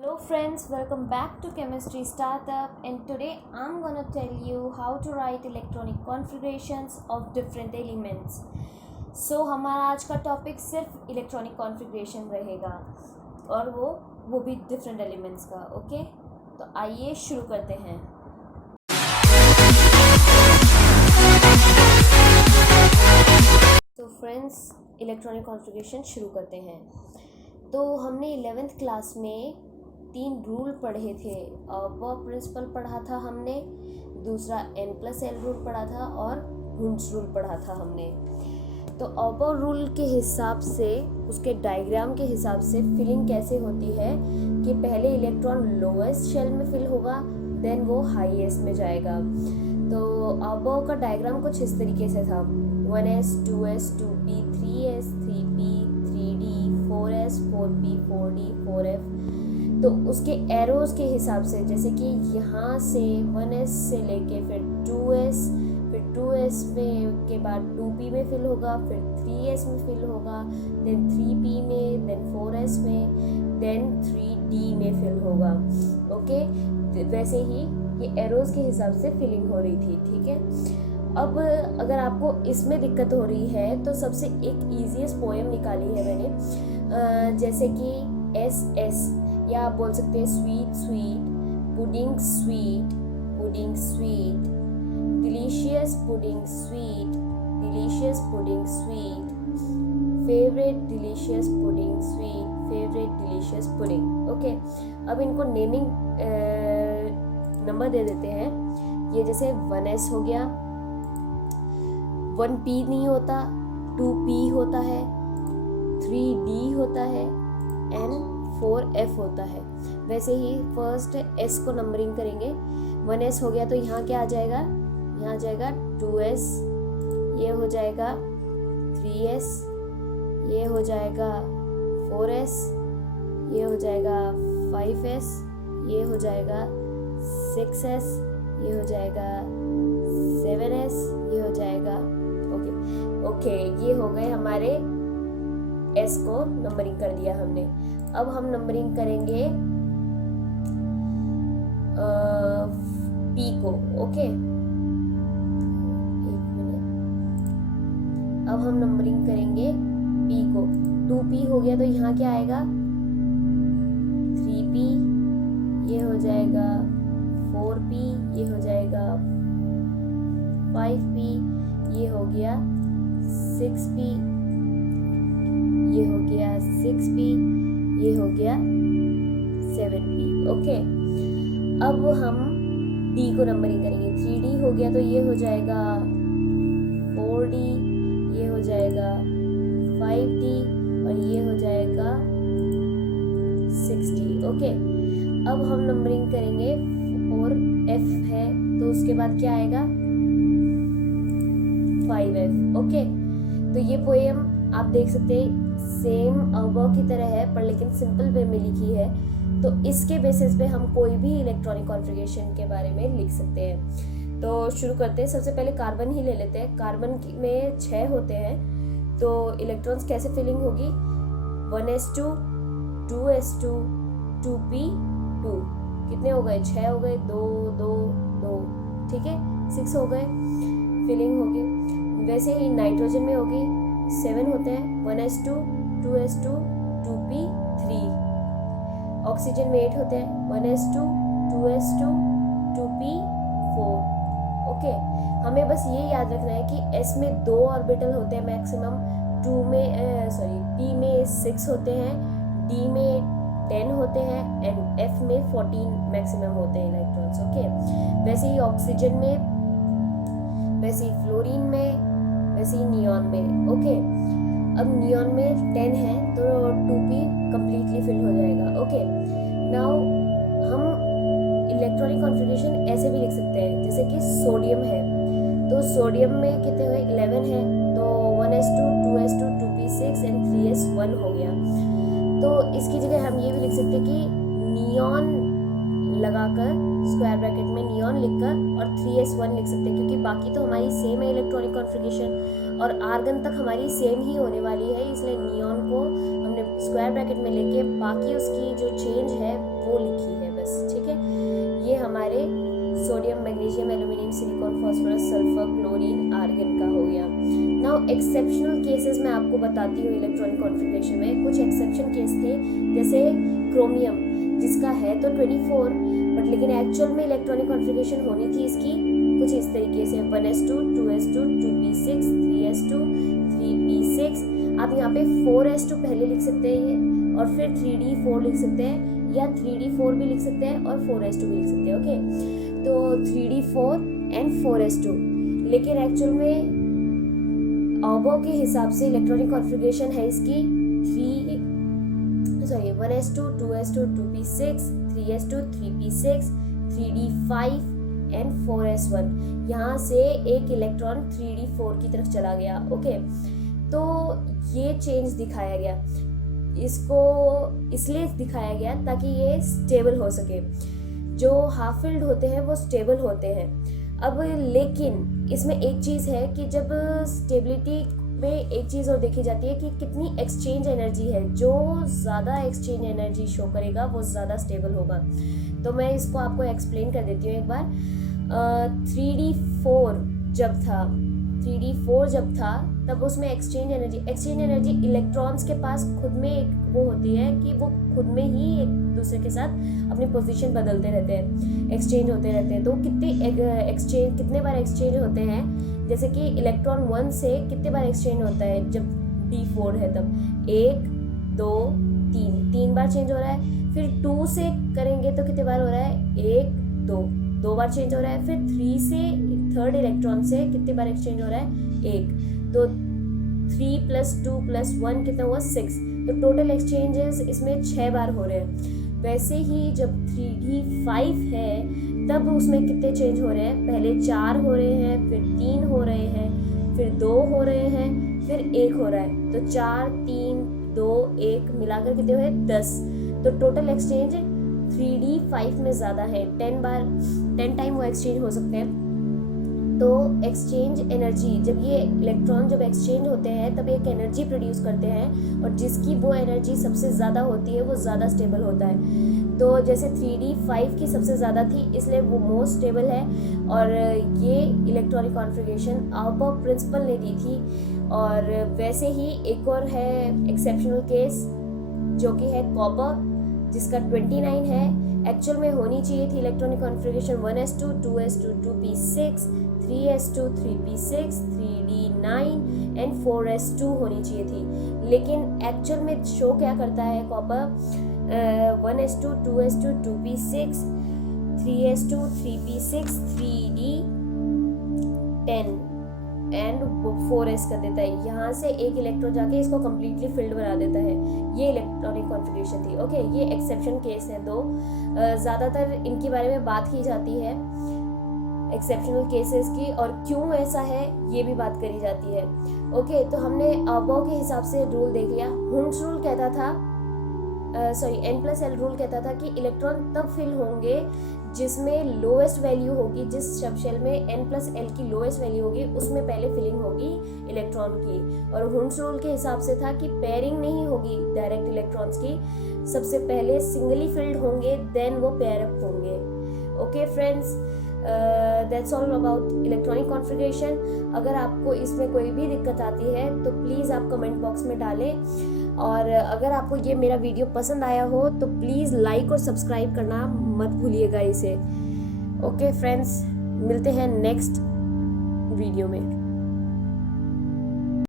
Hello friends, welcome back to Chemistry Startup, and today I'm gonna tell you how to write electronic configurations of different elements. हमारा आज का topic सिर्फ electronic configuration रहेगा और वो भी डिफरेंट एलिमेंट्स का। ओके, तो आइए शुरू करते हैं। तो फ्रेंड्स, इलेक्ट्रॉनिक कॉन्फ़िगरेशन शुरू करते हैं। तो हमने 11th क्लास में 3 रूल पढ़े थे। वो प्रिंसिपल पढ़ा था हमने, दूसरा n+l रूल पढ़ा था और हुंस रूल पढ़ा था हमने। तो ऑबर रूल के हिसाब से, उसके डायग्राम के हिसाब से फिलिंग कैसे होती है कि पहले इलेक्ट्रॉन लोएस्ट शेल में फिल होगा, देन वो हाईएस्ट में जाएगा। तो ऑबर का डायग्राम कुछ इस तरीके से था: 1s 2s 2p 3s 3p 3d 4s 4p 4d 4f। तो उसके एरोज के हिसाब से, जैसे कि यहाँ से 1s से लेके फिर 2s, फिर 2s में के बाद 2p में फिल होगा, फिर 3s में फिल होगा, देन 3p में, देन 4s में, देन 3d में फिल होगा। ओके, वैसे ही ये एरोज के हिसाब से फिलिंग हो रही थी। ठीक है, अब अगर आपको इसमें दिक्कत हो रही है तो सबसे एक ईजीएस्ट पोएम निकाली है मैंने, जैसे कि SS, या आप बोल सकते हैं sweet sweet, pudding sweet, pudding sweet, delicious pudding sweet, delicious pudding sweet, favourite delicious pudding sweet, favourite delicious pudding. Okay, अब इनको नेमिंग नंबर दे देते हैं। ये जैसे 1s हो गया, 1p नहीं होता, 2p होता है, 3d होता है एंड 4f होता है। वैसे ही फर्स्ट s को नंबरिंग करेंगे। 1s हो गया तो यहाँ क्या आ जाएगा, यहाँ आ जाएगा 2s, ये हो जाएगा 3s, ये हो जाएगा 4s, ये हो जाएगा 5s, ये हो जाएगा 6s, ये हो जाएगा 7s, ये हो जाएगा ओके, ये हो गए हमारे s को नंबरिंग कर दिया हमने। अब हम नंबरिंग करेंगे p को। ओके, एक मिनट, अब हम नंबरिंग करेंगे p को। 2p हो गया तो यहाँ क्या आएगा, 3p, ये हो जाएगा 4p, ये हो जाएगा 5p, ये हो गया 6p, ये हो गया 6p, ये हो गया 7p। ओके, अब हम d को नंबरिंग करेंगे। 3d हो गया तो ये हो जाएगा 4d, ये हो जाएगा 5d और ये हो जाएगा 6d। ओके, अब हम नंबरिंग करेंगे और f है तो उसके बाद क्या आएगा, 5f। ओके, तो ये पोएम आप देख सकते हैं सेम वर्क की तरह है, पर लेकिन सिंपल वे में लिखी है। तो इसके बेसिस पे हम कोई भी इलेक्ट्रॉनिक कॉन्फ़िगरेशन के बारे में लिख सकते हैं। तो शुरू करते हैं। सबसे पहले कार्बन ही ले लेते हैं। कार्बन में 6 होते हैं, तो इलेक्ट्रॉन्स कैसे फिलिंग होगी, 1s2 2s2 2p2, कितने हो गए, 6 हो गए, 2 2 2, ठीक है, 6 हो गए, फिलिंग होगी। वैसे ही नाइट्रोजन में होगी, 7 होते हैं, 1s2 2s2 2p3। ऑक्सीजन में 8 होते हैं, 1s2 2s2 2p4। ओके, हमें बस ये याद रखना है कि s में 2 ऑर्बिटल होते हैं मैक्सिमम, p में 6 होते हैं, d में 10 होते हैं एंड f में 14 मैक्सिमम होते हैं इलेक्ट्रॉन्स। ओके, वैसे ही ऑक्सीजन में, वैसे ही फ्लोरीन में, वैसे ही नियॉन में। ओके, अब नियॉन में 10 है तो 2p कम्प्लीटली फिल हो जाएगा। ओके, नाउ हम इलेक्ट्रॉनिक कॉन्फ़िगरेशन ऐसे भी लिख सकते हैं, जैसे कि सोडियम है तो सोडियम में कितने हुए, 11 है, तो 1s2 2s2 2p6 and 3s1 हो गया। तो इसकी जगह हम ये भी लिख सकते हैं कि नियॉन लगाकर स्क्वायर ब्रैकेट में नियॉन लिखकर और 3s1 लिख सकते हैं, क्योंकि बाकी तो हमारी सेम है इलेक्ट्रॉनिक कॉन्फ़िगरेशन और आर्गन तक हमारी सेम ही होने वाली है, इसलिए नियॉन को हमने स्क्वायर ब्रैकेट में लेके बाकी उसकी जो चेंज है वो sodium, magnesium, aluminium, silicon, phosphorus, sulphur, chlorine, argon का हो गया। नाउ एक्सेप्शनल केसेस मैं आपको बताती हूँ इलेक्ट्रॉनिक कॉन्फ़िगरेशन में। कुछ एक्सेप्शन केस थे, जैसे क्रोमियम, जिसका है तो 24 बट लेकिन एक्चुअल में इलेक्ट्रॉनिक कॉन्फ़िगरेशन होनी थी इसकी कुछ इस तरीके से 1s2, 2s2, 2p6, 3s2, 3p6। आप यहाँ पे 4s2 पहले लिख सकते हैं और फिर 3d4 लिख सकते हैं, या 3d4 भी लिख सकते हैं और 4s2 भी लिख सकते हैं। ओके, तो 3d4 एंड 4s2, लेकिन एक्चुअल में ऑबो के हिसाब से इलेक्ट्रॉनिक कॉन्फ़िगरेशन है इसकी 1s2, 2s2, 2p6, 3s2, 3p6, 3d5 and 4s1। यहाँ से एक इलेक्ट्रॉन 3d4 की तरफ चला गया। ओके, तो ये चेंज दिखाया गया, इसको इसलिए दिखाया गया ताकि ये स्टेबल हो सके। जो हाफ फिल्ड होते हैं वो स्टेबल होते हैं। अब लेकिन इसमें एक चीज़ है कि जब स्टेबिलिटी में एक चीज़ और देखी जाती है कि कितनी एक्सचेंज एनर्जी है। जो ज़्यादा एक्सचेंज एनर्जी शो करेगा वो ज़्यादा स्टेबल होगा। तो मैं इसको आपको एक्सप्लेन कर देती हूँ एक बार। 3d4 जब था तब उसमें एक्सचेंज एनर्जी इलेक्ट्रॉन्स के पास खुद में एक वो होती है कि वो खुद में ही एक दूसरे के साथ अपनी पोजीशन बदलते रहते हैं, एक्सचेंज होते रहते हैं। तो कितने बार एक्सचेंज होते हैं, जैसे कि इलेक्ट्रॉन 1 से कितने बार एक्सचेंज होता है जब d4 है तब 1 2 3 बार चेंज हो रहा है। फिर 2 से करेंगे तो कितने बार हो रहा है 1 2 बार चेंज हो रहा है। फिर 3 से थर्ड इलेक्ट्रॉन से कितने बार एक्सचेंज हो रहा है 1, तो 3 + 2 + 1 कितना हुआ 6। तो टोटल एक्सचेंजेस इसमें 6 बार हो रहे हैं। वैसे ही जब 3d5 है तब उसमें कितने चेंज हो रहे हैं, पहले 4 हो रहे हैं, फिर 3 हो रहे हैं, फिर 2 हो रहे हैं, फिर 1 हो रहा है। तो 4 3 2 1 मिलाकर कितने हुए 10। तो टोटल एक्सचेंज 3d5 में ज़्यादा है, 10 टाइम वो एक्सचेंज हो सकते हैं। तो एक्सचेंज एनर्जी, जब ये इलेक्ट्रॉन जब एक्सचेंज होते हैं तब एक एनर्जी प्रोड्यूस करते हैं, और जिसकी वो एनर्जी सबसे ज़्यादा होती है वो ज़्यादा स्टेबल होता है। तो जैसे 3d5 की सबसे ज़्यादा थी इसलिए वो मोस्ट स्टेबल है। और ये इलेक्ट्रॉनिक कॉन्फ़िगरेशन ऑबो प्रिंसिपल ने दी थी। और वैसे ही एक और है एक्सेप्शनल केस जो कि है कॉपर, जिसका 29 है। एक्चुअल में होनी चाहिए थी electronic configuration 1s2, 2s2, 2p6, 3s2, 3p6, 3d9 and 4s2 होनी चाहिए थी। लेकिन एक्चुअल में शो क्या करता है copper 1s2, 2s2, 2p6, 3s2, 3p6, 3d10 and 4s कर देता है। यहाँ से एक इलेक्ट्रॉन जाके इसको कम्प्लीटली फिल्ड बना देता है। ये इलेक्ट्रॉनिक कॉन्फ़िगरेशन थी। ओके, ये एक्सेप्शन केस है दो। ज़्यादातर इनके बारे में बात की जाती है एक्सेप्शनल केसेस की, और क्यों ऐसा है ये भी बात करी जाती है। ओके, तो हमने ऑबो के हिसाब से रूल देख लिया। हुंड्स रूल कहता था N+L रूल कहता था कि इलेक्ट्रॉन तब फिल होंगे जिसमें लोएस्ट वैल्यू होगी, जिस सब शेल में N+L की लोएस्ट वैल्यू होगी उसमें पहले फिलिंग होगी इलेक्ट्रॉन की। और हुंड्स रूल के हिसाब से था कि पेयरिंग नहीं होगी डायरेक्ट इलेक्ट्रॉन्स की, सबसे पहले सिंगली फिल्ड होंगे देन वो पेयर अप होंगे। Okay friends, that's all about electronic configuration. अगर आपको इसमें कोई भी दिक्कत आती है तो प्लीज़ आप कमेंट बॉक्स में डालें, और अगर आपको ये मेरा वीडियो पसंद आया हो तो प्लीज़ लाइक और सब्सक्राइब करना मत भूलिएगा इसे। ओके फ्रेंड्स, मिलते हैं नेक्स्ट वीडियो में।